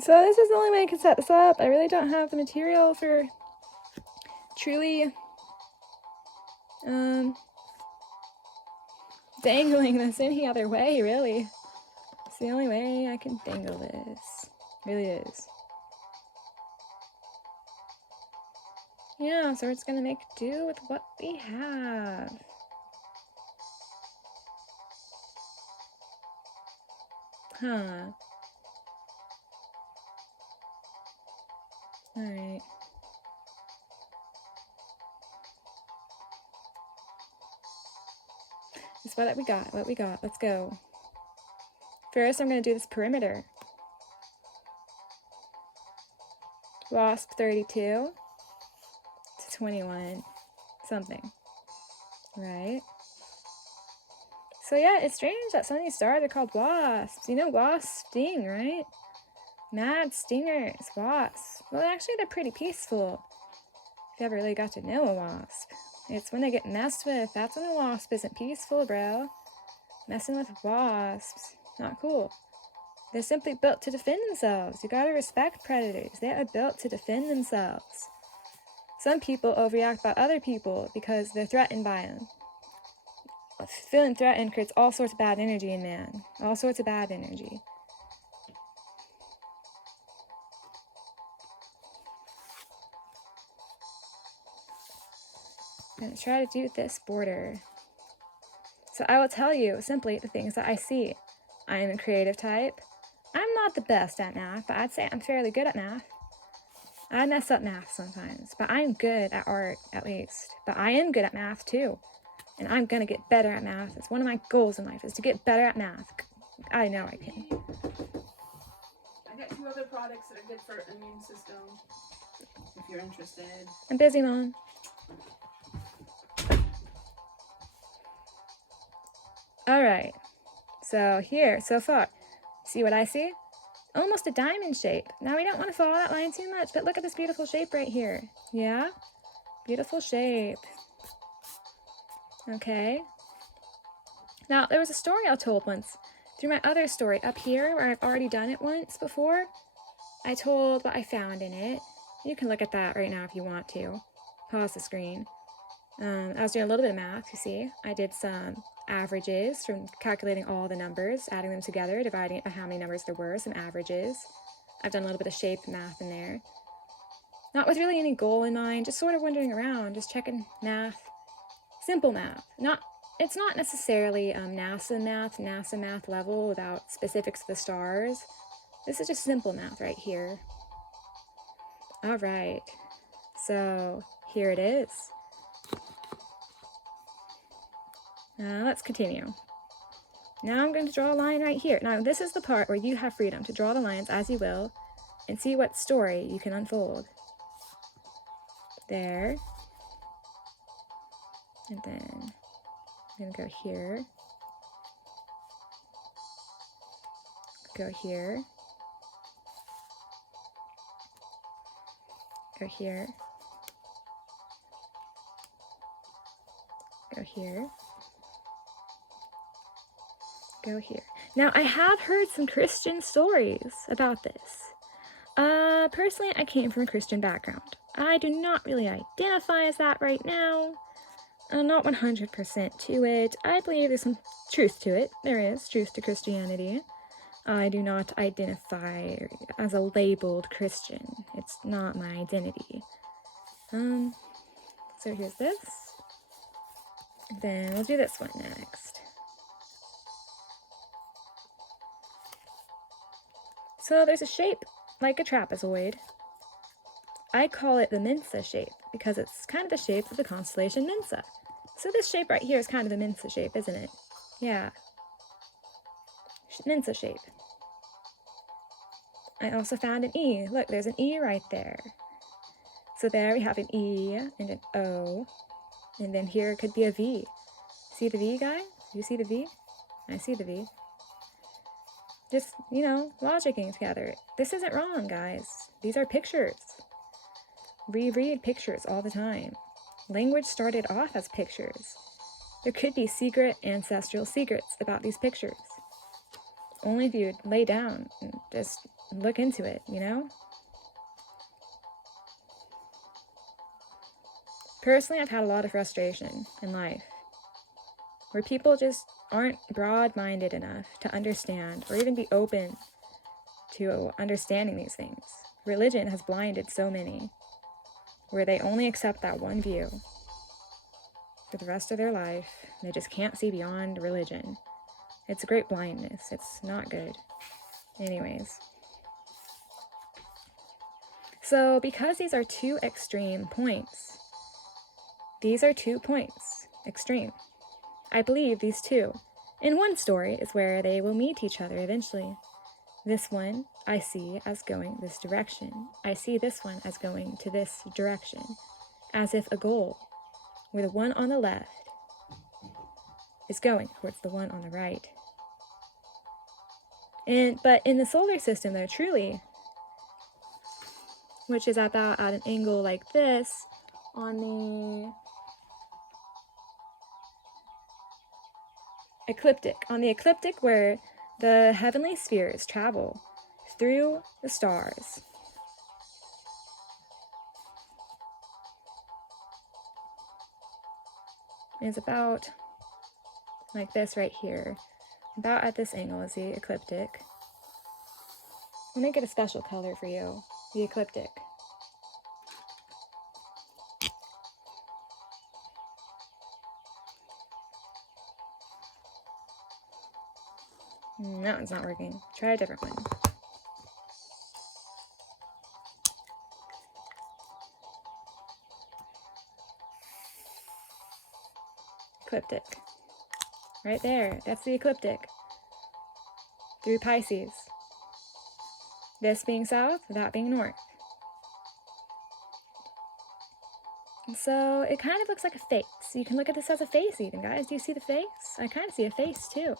So this is the only way I can set this up. I really don't have the material for truly dangling this any other way, really. It's the only way I can dangle this. It really is. Yeah, so we're just gonna make do with what we have. Huh. Alright. That's what we got. What we got. Let's go. First, I'm gonna do this perimeter. Wasp 32 to 21. Something. Right? So yeah, it's strange that some of these stars are called wasps. You know wasps sting, right? Mad stingers, wasps. Well, actually, they're pretty peaceful. If you ever really got to know a wasp. It's when they get messed with. That's when a wasp isn't peaceful, bro. Messing with wasps. Not cool. They're simply built to defend themselves. You gotta respect predators. They are built to defend themselves. Some people overreact about other people because they're threatened by them. Feeling threatened creates all sorts of bad energy in man. All sorts of bad energy. I'm going to try to do this border. So I will tell you simply the things that I see. I am a creative type. I'm not the best at math, but I'd say I'm fairly good at math. I mess up math sometimes, but I'm good at art, at least. But I am good at math, too. And I'm going to get better at math. It's one of my goals in life, is to get better at math. I know I can. I got 2 other products that are good for immune system, if you're interested. I'm busy, Mom. Alright. So here, so far, see what I see? Almost a diamond shape. Now we don't want to follow that line too much, but look at this beautiful shape right here. Yeah? Beautiful shape. Okay. Now, there was a story I told once through my other story up here, where I've already done it once before. I told what I found in it. You can look at that right now if you want to. Pause the screen. I was doing a little bit of math, you see. I did some averages from calculating all the numbers, adding them together, dividing it by how many numbers there were, some averages. I've done a little bit of shape math in there. Not with really any goal in mind, just sort of wandering around, just checking math. Simple math. It's not necessarily NASA math level without specifics of the stars. This is just simple math right here. All right, so here it is. Let's continue. Now I'm going to draw a line right here. Now this is the part where you have freedom to draw the lines as you will and see what story you can unfold. There. And then I'm going to go here. Go here. Go here. Go here. Go here. Now, I have heard some Christian stories about this. Personally, I came from a Christian background. I do not really identify as that right now. I'm not 100% to it. I believe there's some truth to it. There is truth to Christianity. I do not identify as a labeled Christian. It's not my identity. So here's this. Then we'll do this one next. So there's a shape like a trapezoid. I call it the Mensa shape because it's kind of the shape of the constellation Mensa. So this shape right here is kind of the Mensa shape, isn't it? Yeah. Mensa shape. I also found an E. Look, there's an E right there. So there we have an E and an O. And then here it could be a V. See the V, guy? Do you see the V? I see the V. Just, logicking together. This isn't wrong, guys. These are pictures. Reread pictures all the time. Language started off as pictures. There could be secret ancestral secrets about these pictures. Only if you lay down and just look into it, you know? Personally, I've had a lot of frustration in life where people just aren't broad-minded enough to understand or even be open to understanding these things. Religion has blinded so many where they only accept that one view for the rest of their life. They just can't see beyond religion. It's a great blindness. It's not good. Anyways. So because these are two extreme points, these are 2 points, extreme. I believe these two. In one story is where they will meet each other eventually. This one I see as going this direction. I see this one as going to this direction, as if a goal, where the one on the left is going towards the one on the right. But in the solar system, though, truly, which is about at an angle like this, on the ecliptic where the heavenly spheres travel through the stars. It's about like this right here. About at this angle is the ecliptic. I'll make it a special color for you, the ecliptic. That one's not working. Try a different one. Ecliptic. Right there. That's the ecliptic. Through Pisces. This being south, that being north. And so it kind of looks like a face. You can look at this as a face even, guys. Do you see the face? I kind of see a face too.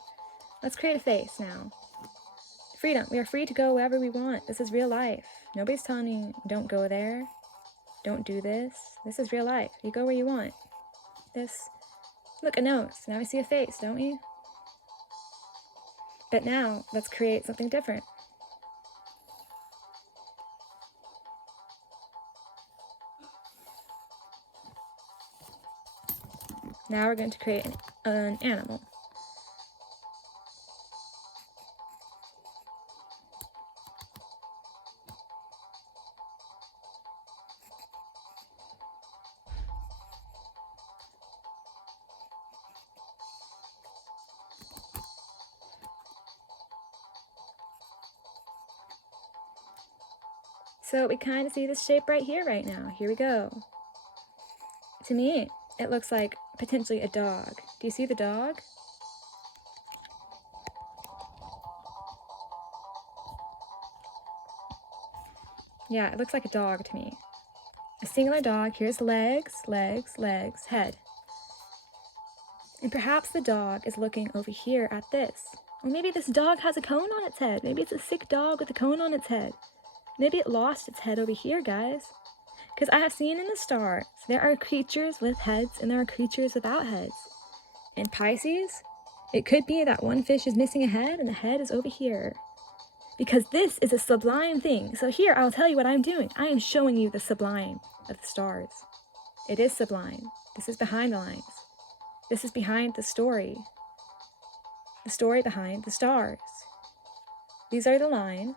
Let's create a face now. Freedom. We are free to go wherever we want. This is real life. Nobody's telling you, don't go there. Don't do this. This is real life. You go where you want. This. Look, a nose. Now I see a face, don't we? But now, let's create something different. Now we're going to create an animal. So we kind of see this shape right here, right now. Here we go. To me, it looks like potentially a dog. Do you see the dog? Yeah, it looks like a dog to me. A singular dog. Here's legs, legs, legs, head. And perhaps the dog is looking over here at this. Or maybe this dog has a cone on its head. Maybe it's a sick dog with a cone on its head. Maybe it lost its head over here, guys. Because I have seen in the stars, there are creatures with heads and there are creatures without heads. In Pisces, it could be that one fish is missing a head and the head is over here. Because this is a sublime thing. So here, I'll tell you what I'm doing. I am showing you the sublime of the stars. It is sublime. This is behind the lines. This is behind the story. The story behind the stars. These are the lines,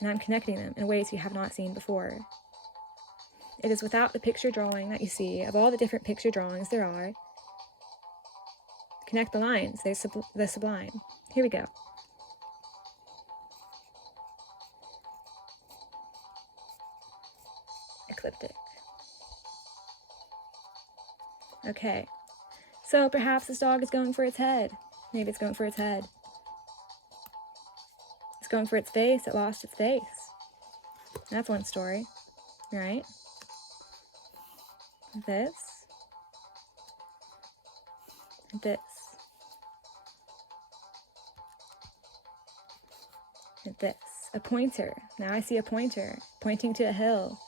and I'm connecting them in ways you have not seen before. It is without the picture drawing that you see, of all the different picture drawings there are. Connect the lines, there's the sublime. Here we go. Ecliptic. Okay, so perhaps this dog is going for its head. Maybe it's going for its head. It's going for its face. It lost its face. That's one story, right? This. This. And this. A pointer. Now I see a pointer pointing to a hill.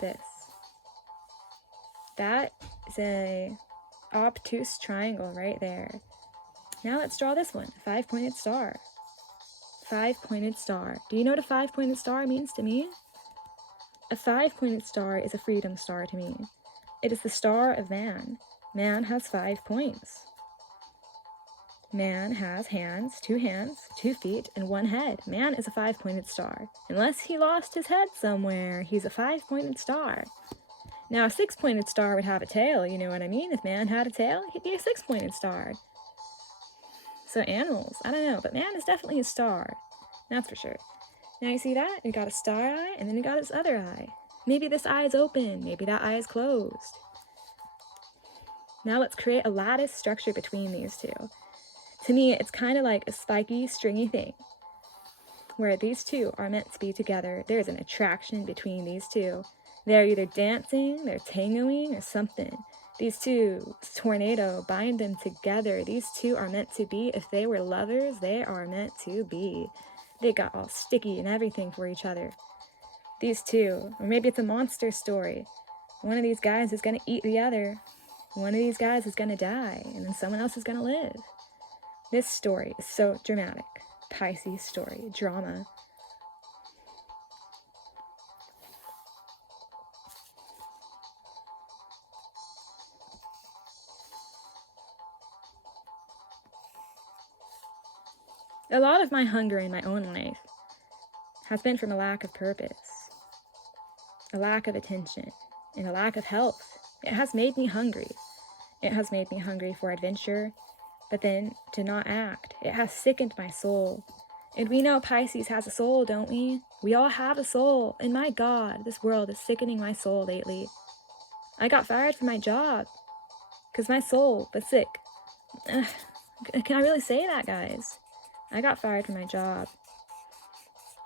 This. That is a obtuse triangle right there. Now let's draw this one, a 5-pointed star. 5-pointed star. Do you know what a 5-pointed star means to me? A 5-pointed star is a freedom star to me. It is the star of man. Man has 5 points. Man has hands, 2 feet, and 1 head. Man is a 5-pointed star. Unless he lost his head somewhere, he's a 5-pointed star. Now, a 6-pointed star would have a tail, you know what I mean? If man had a tail, he'd be a 6-pointed star. So animals, I don't know, but man is definitely a star. That's for sure. Now you see that? You got a star eye, and then you got its other eye. Maybe this eye is open, maybe that eye is closed. Now let's create a lattice structure between these two. To me, it's kind of like a spiky, stringy thing, where these two are meant to be together. There's an attraction between these two. They're either dancing, they're tangoing, or something. These two, tornado, bind them together. These two are meant to be. If they were lovers, they are meant to be. They got all sticky and everything for each other. These two, or maybe it's a monster story. One of these guys is going to eat the other. One of these guys is going to die, and then someone else is going to live. This story is so dramatic. Pisces story, drama. A lot of my hunger in my own life has been from a lack of purpose, a lack of attention, and a lack of health. It has made me hungry. It has made me hungry for adventure, but then to not act. It has sickened my soul. And we know Pisces has a soul, don't we? We all have a soul. And my God, this world is sickening my soul lately. I got fired from my job because my soul was sick. Can I really say that, guys? I got fired from my job.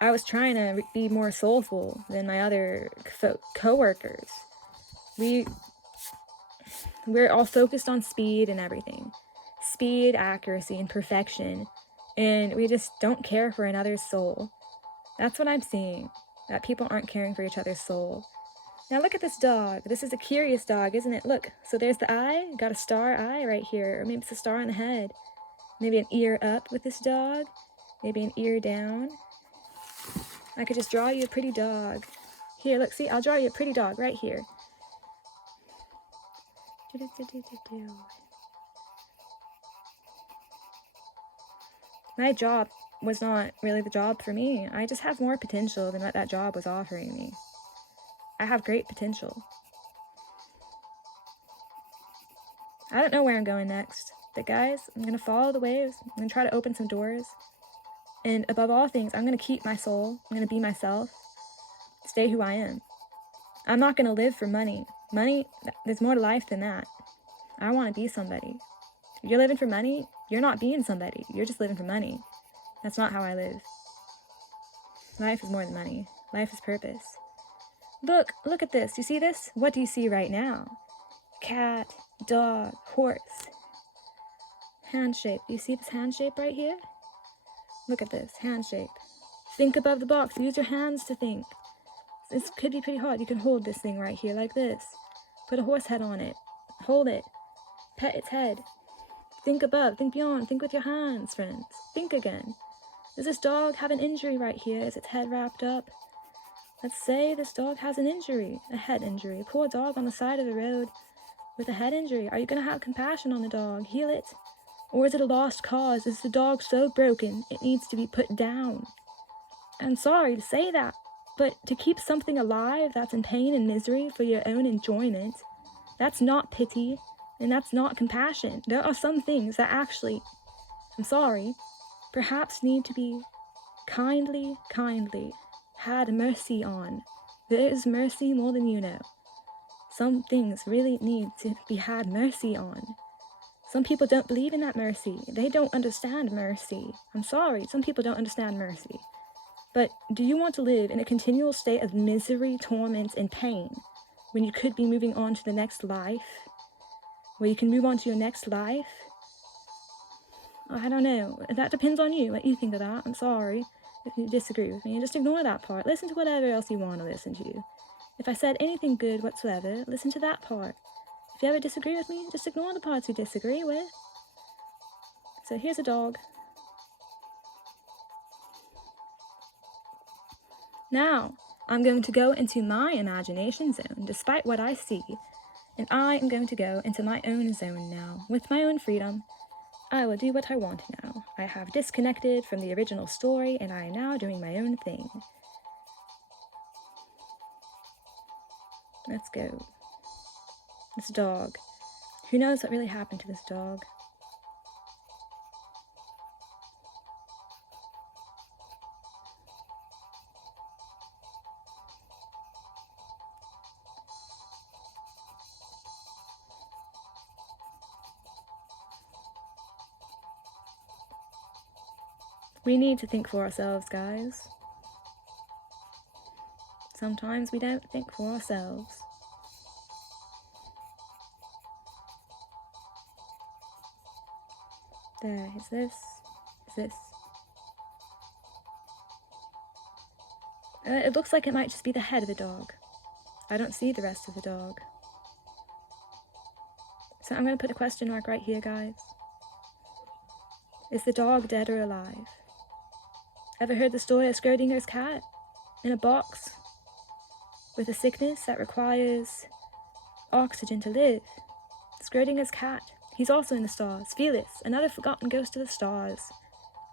I was trying to be more soulful than my other co-workers. We're all focused on speed and everything. Speed, accuracy, and perfection. And we just don't care for another's soul. That's what I'm seeing. That people aren't caring for each other's soul. Now look at this dog. This is a curious dog, isn't it? Look, so there's the eye. Got a star eye right here. Or maybe it's a star on the head. Maybe an ear up with this dog. Maybe an ear down. I could just draw you a pretty dog. Here, look, see, I'll draw you a pretty dog right here. My job was not really the job for me. I just have more potential than what that job was offering me. I have great potential. I don't know where I'm going next, but guys, I'm going to follow the waves. I'm going to try to open some doors. And above all things, I'm going to keep my soul. I'm going to be myself. Stay who I am. I'm not going to live for money. Money, there's more to life than that. I want to be somebody. If you're living for money, you're not being somebody. You're just living for money. That's not how I live. Life is more than money. Life is purpose. Look at this. You see this? What do you see right now? Cat, dog, horse. Hand shape. Do you see this hand shape right here? Look at this, hand shape. Think above the box. Use your hands to think. This could be pretty hard. You can hold this thing right here like this. Put a horse head on it. Hold it. Pet its head. Think above. Think beyond. Think with your hands, friends. Think again. Does this dog have an injury right here? Is its head wrapped up? Let's say this dog has an injury, a head injury. A poor dog on the side of the road with a head injury. Are you going to have compassion on the dog? Heal it? Or is it a lost cause? Is the dog so broken it needs to be put down? I'm sorry to say that, but to keep something alive that's in pain and misery for your own enjoyment, that's not pity, and that's not compassion. There are some things that actually, I'm sorry, perhaps need to be kindly had mercy on. There is mercy more than you know. Some things really need to be had mercy on. Some people don't believe in that mercy. They don't understand mercy. I'm sorry, some people don't understand mercy. But do you want to live in a continual state of misery, torment, and pain when you could be moving on to the next life? Where you can move on to your next life? I don't know. That depends on you, what you think of that. I'm sorry if you disagree with me. Just ignore that part. Listen to whatever else you want to listen to. If I said anything good whatsoever, listen to that part. If you ever disagree with me, just ignore the parts you disagree with. So here's a dog. Now, I'm going to go into my imagination zone, despite what I see, and I am going to go into my own zone now, with my own freedom. I will do what I want now. I have disconnected from the original story, and I am now doing my own thing. Let's go. This dog. Who knows what really happened to this dog? We need to think for ourselves, guys. Sometimes we don't think for ourselves. There, is this? Is this? It looks like it might just be the head of the dog. I don't see the rest of the dog. So I'm going to put a question mark right here, guys. Is the dog dead or alive? Ever heard the story of Schrodinger's cat? In a box? With a sickness that requires oxygen to live. Schrodinger's cat. He's also in the stars. Felis, another forgotten ghost of the stars.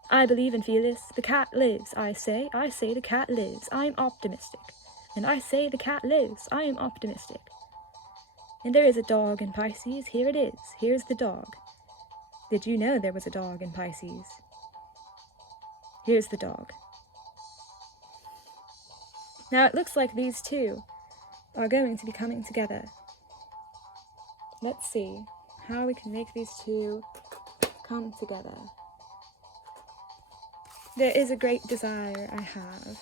I believe in Felis. The cat lives, I say. I say the cat lives. I am optimistic. And I say the cat lives. I am optimistic. And there is a dog in Pisces. Here it is. Here's the dog. Did you know there was a dog in Pisces? Here's the dog. Now it looks like these two are going to be coming together. Let's see how we can make these two come together. There is a great desire I have.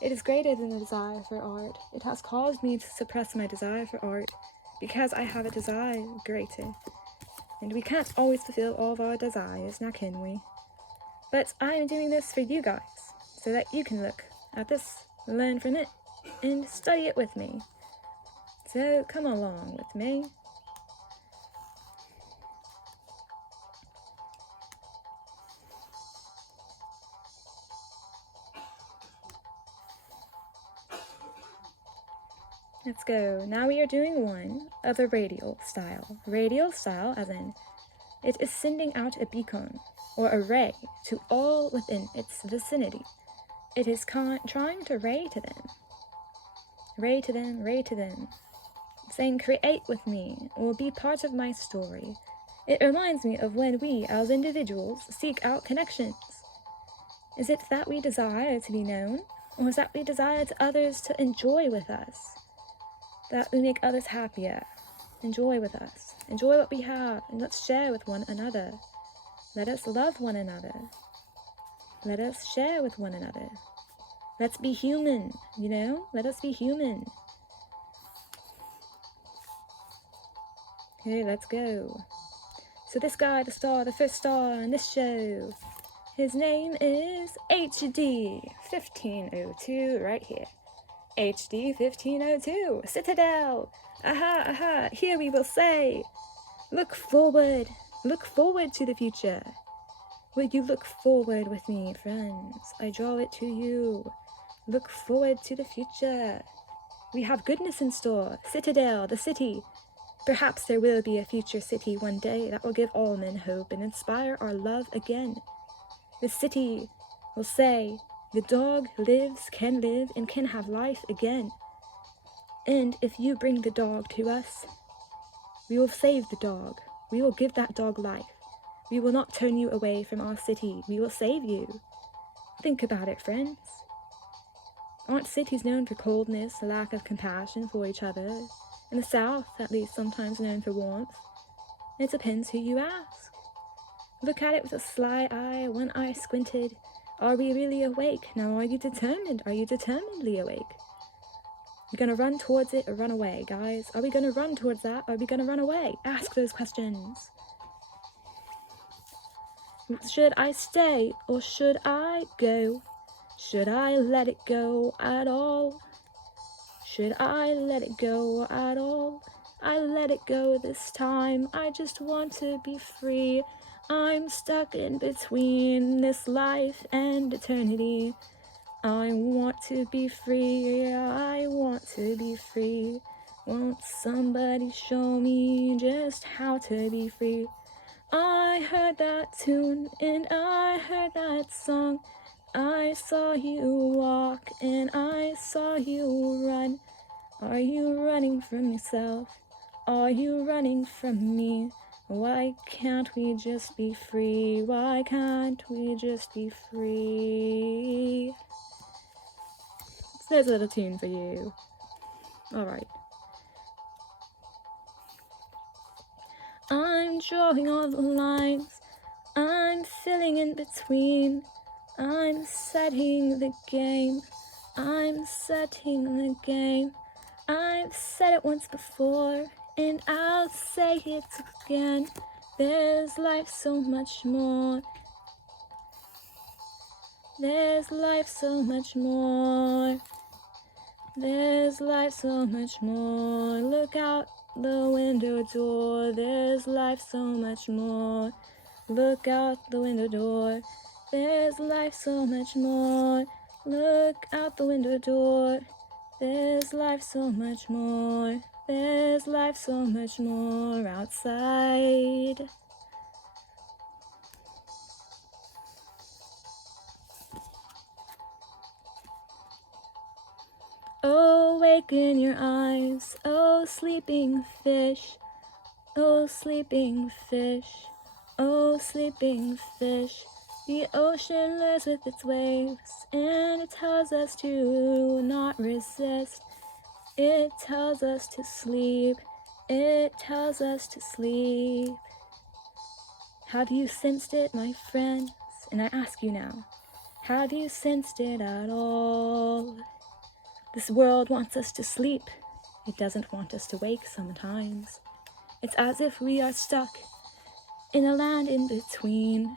It is greater than the desire for art. It has caused me to suppress my desire for art because I have a desire greater. And we can't always fulfill all of our desires, now can we? But I am doing this for you guys, so that you can look at this, learn from it, and study it with me. So come along with me. Let's go. Now we are doing one of the radial style. Radial style as in it is sending out a beacon or a ray to all within its vicinity. It is trying to ray to them. Ray to them, ray to them. Saying create with me or be part of my story. It reminds me of when we as individuals seek out connections. Is it that we desire to be known, or is that we desire to others to enjoy with us? That we make others happier. Enjoy with us. Enjoy what we have, and let's share with one another. Let us love one another. Let us share with one another. Let's be human, you know? Let us be human. Okay, let's go. So this guy, the star, the first star in this show, his name is HD 1502, right here. HD 1502, Citadel. Aha, aha, here we will say, look forward to the future. Will you look forward with me, friends? I draw it to you. Look forward to the future. We have goodness in store. Citadel, the city. Perhaps there will be a future city one day that will give all men hope and inspire our love again. The city will say, the dog lives, and can have life again. And if you bring the dog to us, we will save the dog. We will give that dog life. We will not turn you away from our city. We will save you. Think about it, friends. Aren't cities known for coldness, a lack of compassion for each other? In the South, at least, sometimes known for warmth. It depends who you ask. Look at it with a sly eye, one eye squinted. Are we really awake? Now, are you determined? Are you determinedly awake? You gonna run towards it or run away, guys? Are we gonna run towards that? Or are we gonna run away? Ask those questions. Should I stay or should I go? Should I let it go at all? Should I let it go at all? I let it go this time. I just want to be free. I'm stuck in between this life and eternity. I want to be free, I want to be free. Won't somebody show me just how to be free? I heard that tune and I heard that song. I saw you walk and I saw you run. Are you running from yourself? Are you running from me? Why can't we just be free? Why can't we just be free? So there's a little tune for you. Alright. I'm drawing all the lines. I'm filling in between. I'm setting the game. I'm setting the game. I've said it once before, and I'll say it again. There's life so much more. There's life so much more. There's life so much more. Look out the window door. There's life so much more. Look out the window door. There's life so much more. Look out the window door. There's life so much more. There's life so much more outside. Oh, awaken your eyes, oh sleeping fish, oh sleeping fish, oh sleeping fish. The ocean lives with its waves, and it tells us to not resist. It tells us to sleep, it tells us to sleep. Have you sensed it, my friends? And I ask you now, have you sensed it at all? This world wants us to sleep. It doesn't want us to wake sometimes. It's as if we are stuck in a land in between.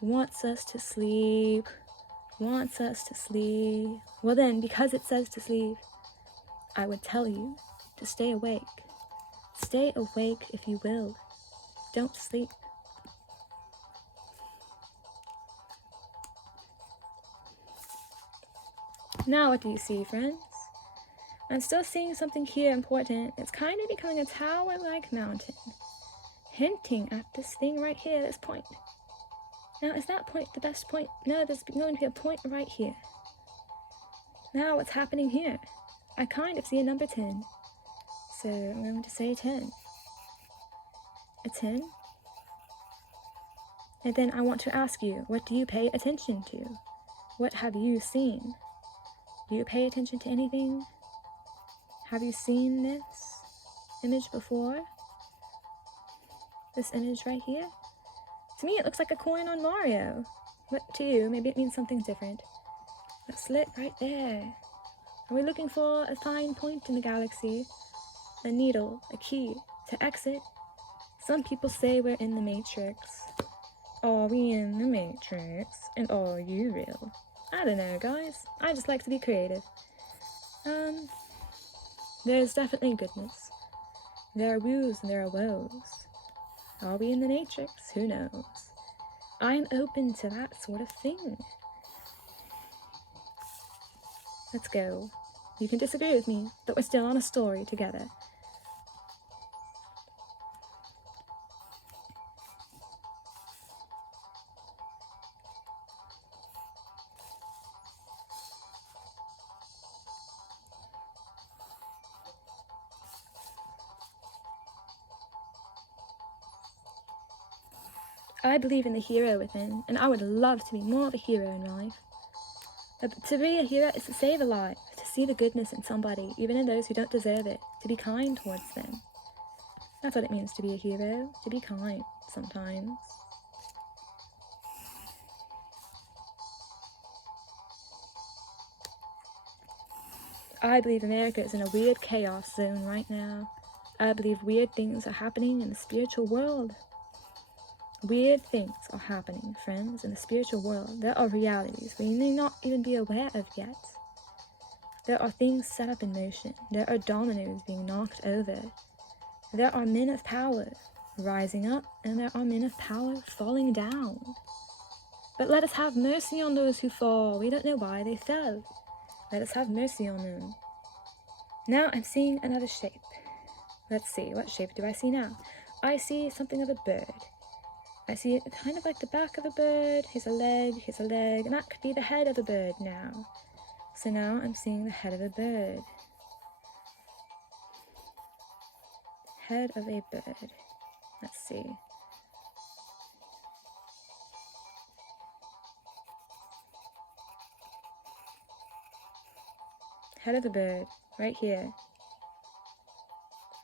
It wants us to sleep, wants us to sleep. Well then, because it says to sleep, I would tell you to stay awake. Stay awake if you will. Don't sleep. Now what do you see, friends? I'm still seeing something here important. It's kind of becoming a tower-like mountain, hinting at this thing right here, this point. Now, is that point the best point? No, there's going to be a point right here. Now, what's happening here? I kind of see a number 10. So, I'm going to say 10. A 10. And then I want to ask you, what do you pay attention to? What have you seen? Do you pay attention to anything? Have you seen this image before? This image right here? To me, it looks like a coin on Mario. But to you, maybe it means something different. That slit right there. Are we looking for a fine point in the galaxy? A needle, a key, to exit? Some people say we're in the Matrix. Are we in the Matrix? And are you real? I don't know, guys. I just like to be creative. There's definitely goodness. There are woos and there are woes. Are we in the Matrix? Who knows? I'm open to that sort of thing. Let's go. You can disagree with me, but we're still on a story together. I believe in the hero within, and I would love to be more of a hero in life. To be a hero is to save a life, to see the goodness in somebody, even in those who don't deserve it, to be kind towards them. That's what it means to be a hero, to be kind sometimes. I believe America is in a weird chaos zone right now. I believe weird things are happening in the spiritual world. Weird things are happening, friends, in the spiritual world. There are realities we may not even be aware of yet. There are things set up in motion. There are dominoes being knocked over. There are men of power rising up, and there are men of power falling down. But let us have mercy on those who fall. We don't know why they fell. Let us have mercy on them. Now I'm seeing another shape. Let's see, what shape do I see now? I see something of a bird. I see it kind of like the back of a bird. Here's a leg, and that could be the head of a bird now. So now I'm seeing the head of a bird. Head of a bird. Let's see. Head of a bird, right here.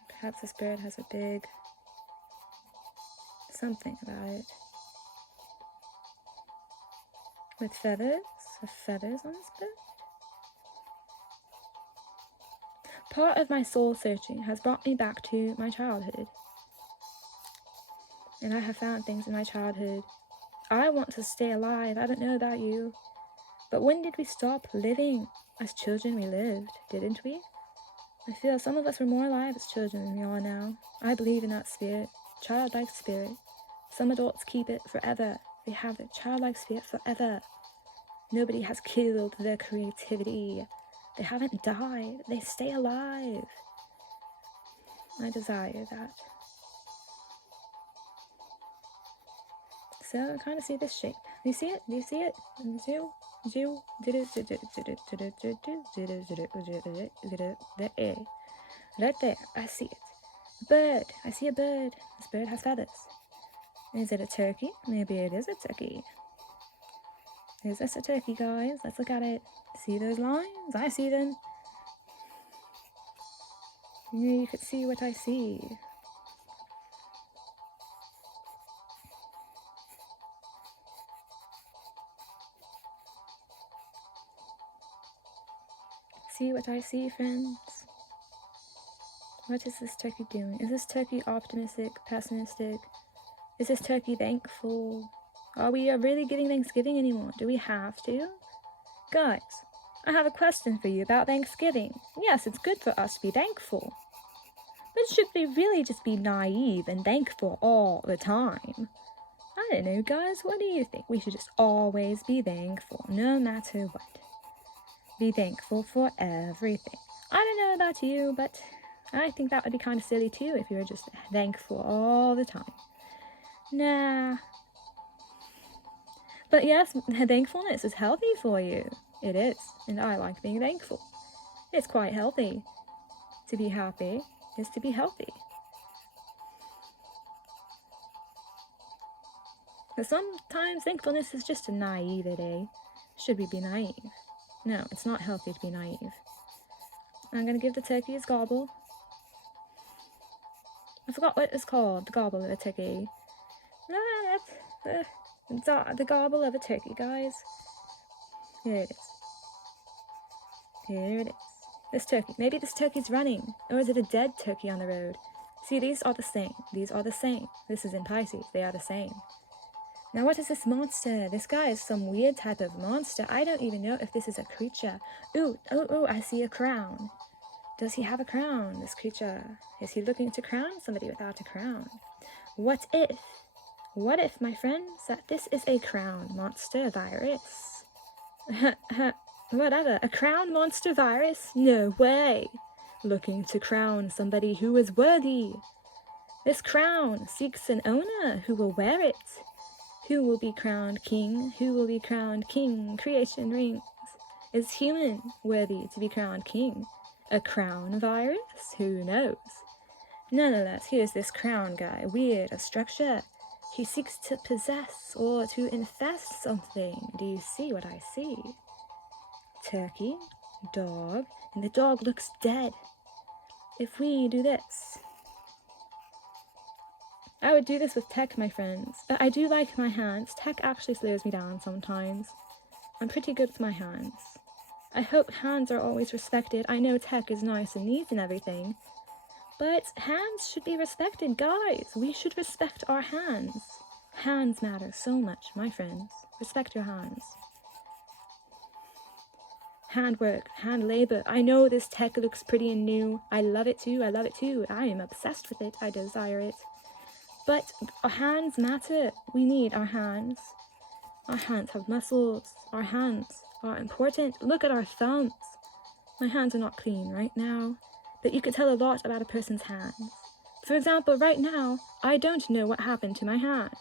Perhaps this bird has a big something about it. With feathers? With feathers on this bird? Part of my soul searching has brought me back to my childhood. And I have found things in my childhood. I want to stay alive. I don't know about you. But when did we stop living? As children we lived, didn't we? I feel some of us were more alive as children than we are now. I believe in that spirit, childlike spirit. Some adults keep it forever. They have their childlike spirit forever. Nobody has killed their creativity. They haven't died. They stay alive. I desire that. So I kind of see this shape. Do you see it? Do you see it? Right there. I see it. Bird. I see a bird. This bird has feathers. Is it a turkey? Maybe it is a turkey. Is this a turkey, guys? Let's look at it. See those lines? I see them. You could see what I see. See what I see, friends? What is this turkey doing? Is this turkey optimistic, pessimistic? Is this turkey thankful? Are we really giving Thanksgiving anymore? Do we have to? Guys, I have a question for you about Thanksgiving. Yes, it's good for us to be thankful. But should we really just be naive and thankful all the time? I don't know, guys. What do you think? We should just always be thankful, no matter what. Be thankful for everything. I don't know about you, but I think that would be kind of silly too if you were just thankful all the time. Nah. But yes, thankfulness is healthy for you. It is, and I like being thankful. It's quite healthy. To be happy is to be healthy. But sometimes thankfulness is just a naivety. Should we be naive? No, it's not healthy to be naive. I'm going to give the turkey its gobble. I forgot what it's called, the gobble of a turkey. The gobble of a turkey, guys. Here it is. Here it is. This turkey. Maybe this turkey's running. Or is it a dead turkey on the road? See, these are the same. These are the same. This is in Pisces. They are the same. Now what is this monster? This guy is some weird type of monster. I don't even know if this is a creature. Ooh, I see a crown. Does he have a crown, this creature? Is he looking to crown somebody without a crown? What if, my friends, that this is a crown monster virus? Whatever, a crown monster virus? No way. Looking to crown somebody who is worthy. This crown seeks an owner who will wear it. Who will be crowned king? Who will be crowned king? Creation rings. Is human worthy to be crowned king? A crown virus? Who knows? Nonetheless, here's this crown guy. Weird, a structure. He seeks to possess or to infest something. Do you see what I see? Turkey, dog, and the dog looks dead. If we do this... I would do this with tech, my friends, but I do like my hands. Tech actually slows me down sometimes. I'm pretty good with my hands. I hope hands are always respected. I know tech is nice and neat and everything, but hands should be respected, guys. We should respect our hands. Hands matter so much, my friends. Respect your hands. Handwork, hand labor. I know this tech looks pretty and new. I love it too. I am obsessed with it. I desire it. But our hands matter. We need our hands. Our hands have muscles. Our hands are important. Look at our thumbs. My hands are not clean right now, but you can tell a lot about a person's hands. For example, right now, I don't know what happened to my hands.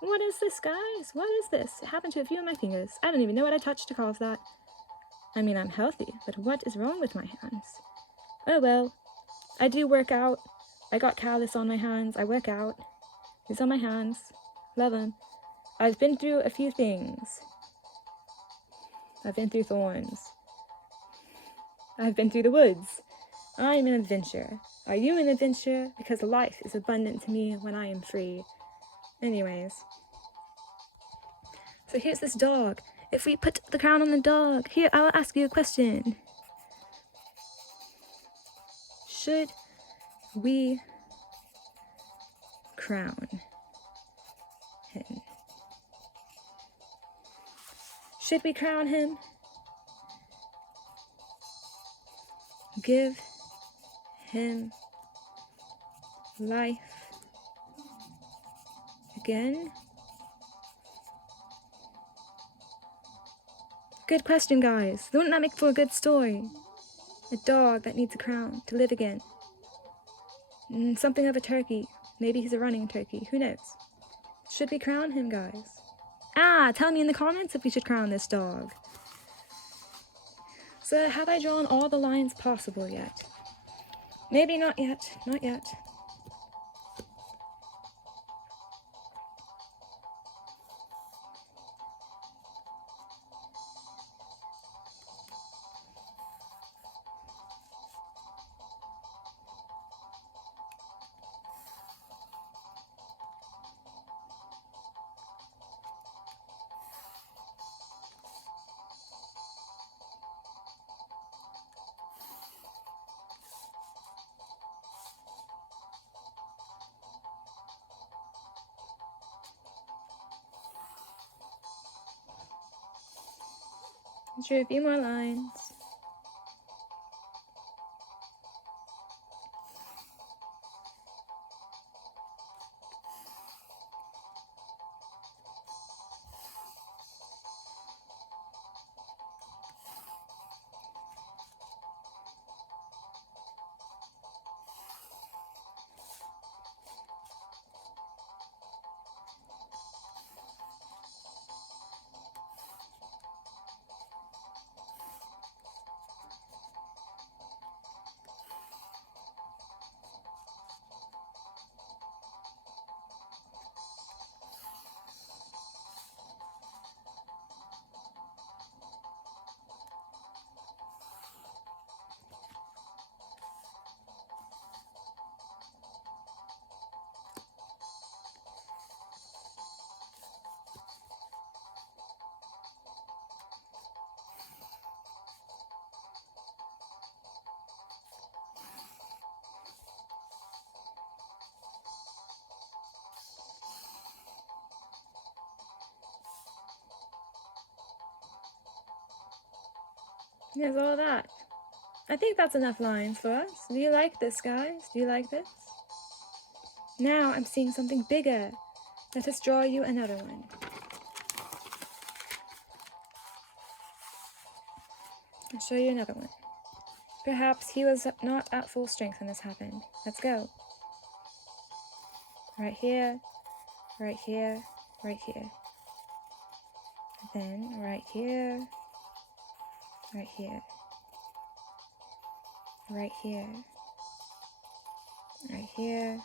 What is this, guys? What is this? It happened to a few of my fingers. I don't even know what I touched to cause that. I mean, I'm healthy, but what is wrong with my hands? Oh well, I do work out. I got callus on my hands. I work out. It's on my hands. Love them. I've been through a few things. I've been through thorns. I've been through the woods. I'm an adventurer. Are you an adventurer? Because life is abundant to me when I am free. Anyways. So here's this dog. If we put the crown on the dog, here, I'll ask you a question. Should we crown him? Should we crown him? Give him life again? Good question, guys. Wouldn't that make for a good story? A dog that needs a crown to live again. Something of a turkey. Maybe he's a running turkey. Who knows? Should we crown him, guys? Tell me in the comments if we should crown this dog. So, have I drawn all the lines possible yet? Maybe not yet. Not yet. Let's do a few more lines. There's all that. I think that's enough lines for us. Do you like this, guys? Do you like this? Now I'm seeing something bigger. Let us draw you another one. I'll show you another one. Perhaps he was not at full strength when this happened. Let's go. Right here, right here, right here. And then right here, right here, right here, right here.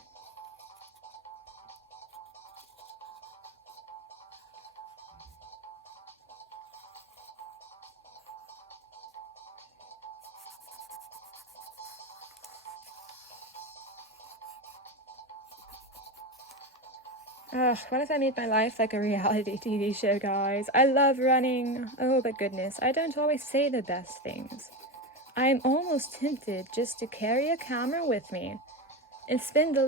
Ugh, what if I made my life like a reality TV show, guys? I love running. Oh, but goodness, I don't always say the best things. I am almost tempted just to carry a camera with me and spend the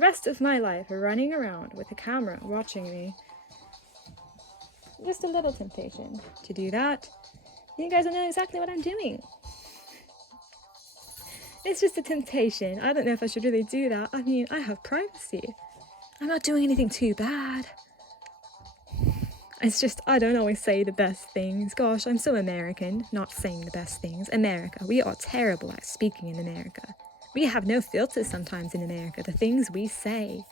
rest of my life running around with a camera watching me. Just a little temptation to do that. You guys will know exactly what I'm doing. It's just a temptation. I don't know if I should really do that. I mean, I have privacy. I'm not doing anything too bad. It's just, I don't always say the best things. Gosh, I'm so American, not saying the best things. America, we are terrible at speaking in America. We have no filters sometimes in America, the things we say.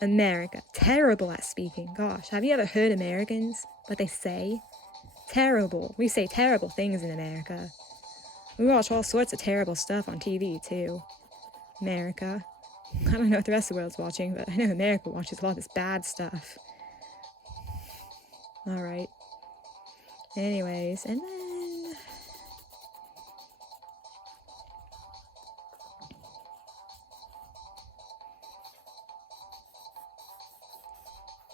America, terrible at speaking. Gosh, have you ever heard Americans, what they say? Terrible. We say terrible things in America. We watch all sorts of terrible stuff on TV, too. America. I don't know what the rest of the world's watching, but I know America watches a lot of this bad stuff. Alright. Anyways, and then...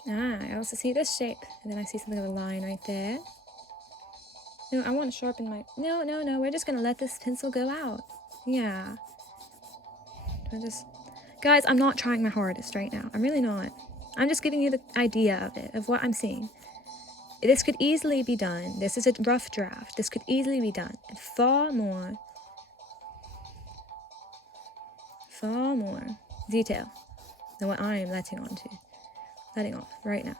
I also see this shape. And then I see something of a line right there. No, I want to sharpen my... No, we're just going to let this pencil go out. Yeah. Guys, I'm not trying my hardest right now. I'm really not. I'm just giving you the idea of it, of what I'm seeing. This could easily be done. This is a rough draft. This could easily be done. And far more detail than what I am letting off right now.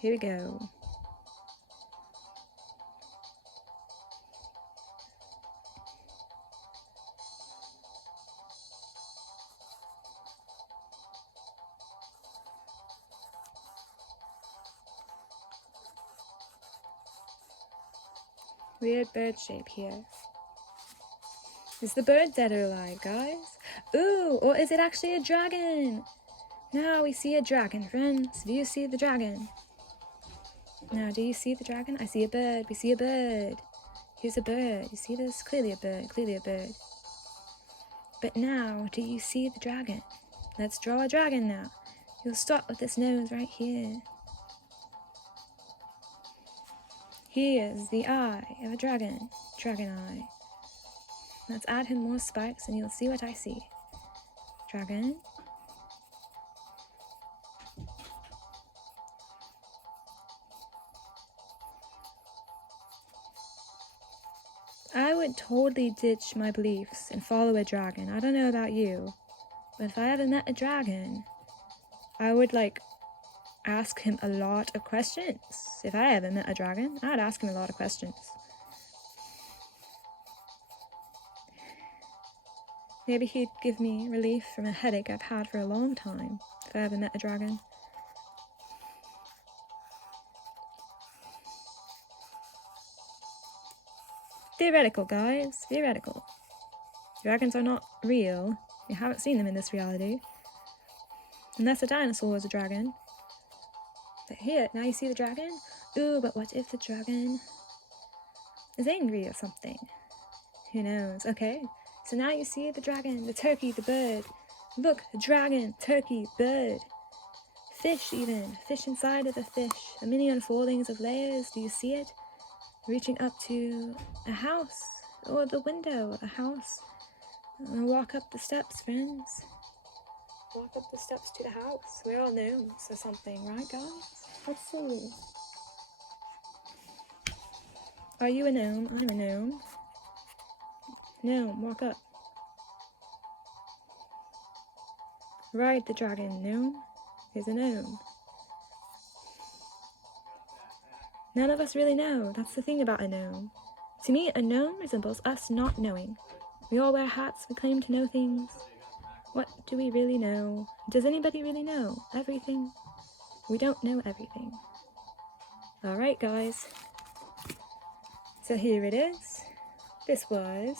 Here we go. Weird bird shape here. Is the bird dead or alive, guys? Ooh, or is it actually a dragon? Now we see a dragon, friends. Do you see the dragon? Now, do you see the dragon? I see a bird. We see a bird. Here's a bird. You see this? Clearly a bird. Clearly a bird. But now, do you see the dragon? Let's draw a dragon now. You'll start with this nose right here. Here's the eye of a dragon. Dragon eye. Let's add him more spikes and you'll see what I see. Dragon. I would totally ditch my beliefs and follow a dragon. I don't know about you, but if I ever met a dragon, I would ask him a lot of questions. If I ever met a dragon, I'd ask him a lot of questions. Maybe he'd give me relief from a headache I've had for a long time, if I ever met a dragon. Theoretical, guys. Theoretical. Dragons are not real. You haven't seen them in this reality. Unless a dinosaur was a dragon. But here, now you see the dragon? Ooh, but what if the dragon is angry or something? Who knows? Okay, so now you see the dragon, the turkey, the bird. Look, a dragon, turkey, bird. Fish even. Fish inside of the fish. A mini unfoldings of layers. Do you see it? Reaching up to a house. Or the window of a house. Walk up the steps, friends. Walk up the steps to the house. We're all gnomes or something, right, guys? Let's see. Are you a gnome? I'm a gnome. Gnome, walk up. Ride the dragon, gnome. Here's a gnome. None of us really know. That's the thing about a gnome. To me, a gnome resembles us not knowing. We all wear hats. We claim to know things. What do we really know? Does anybody really know everything? We don't know everything. Alright, guys. So here it is. This was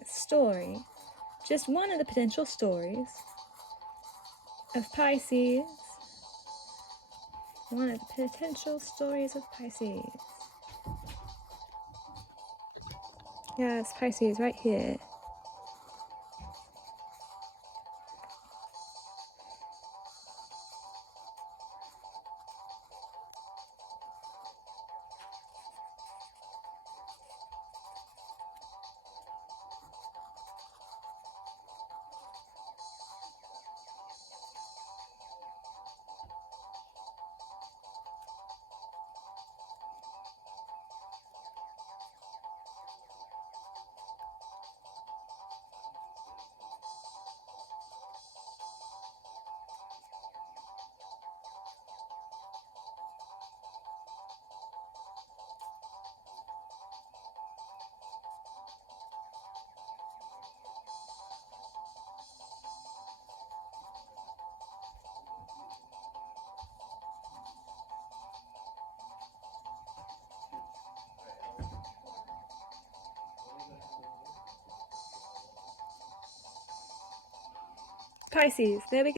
a story. Just one of the potential stories of Pisces. One of the potential stories of Pisces. Yes, Pisces, right here. Pisces. There we go.